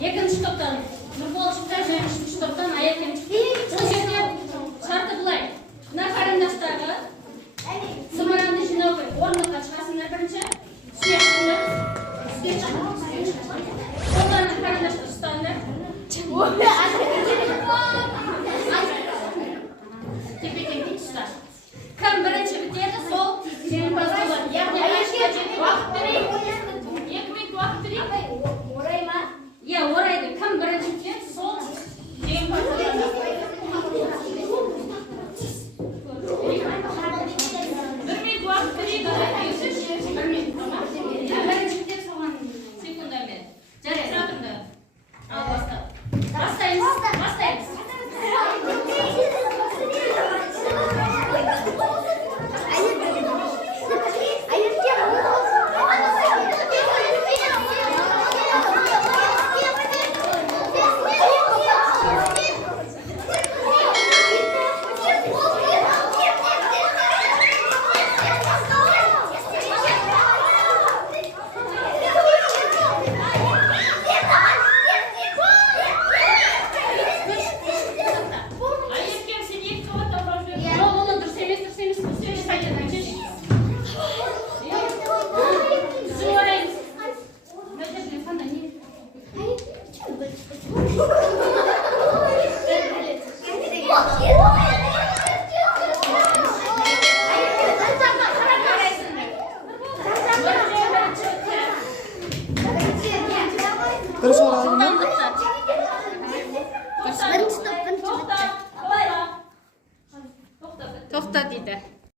екінші топтан Нұрбол шықты, және үшінші топтан Аякем шықты. Бұл жерде шарты бұлай. Мына қарындаштағы зымыранды жинау керек. Орындыққа шығасыңдар бірінші. Қолдарына қарындаштар ұстаңдар.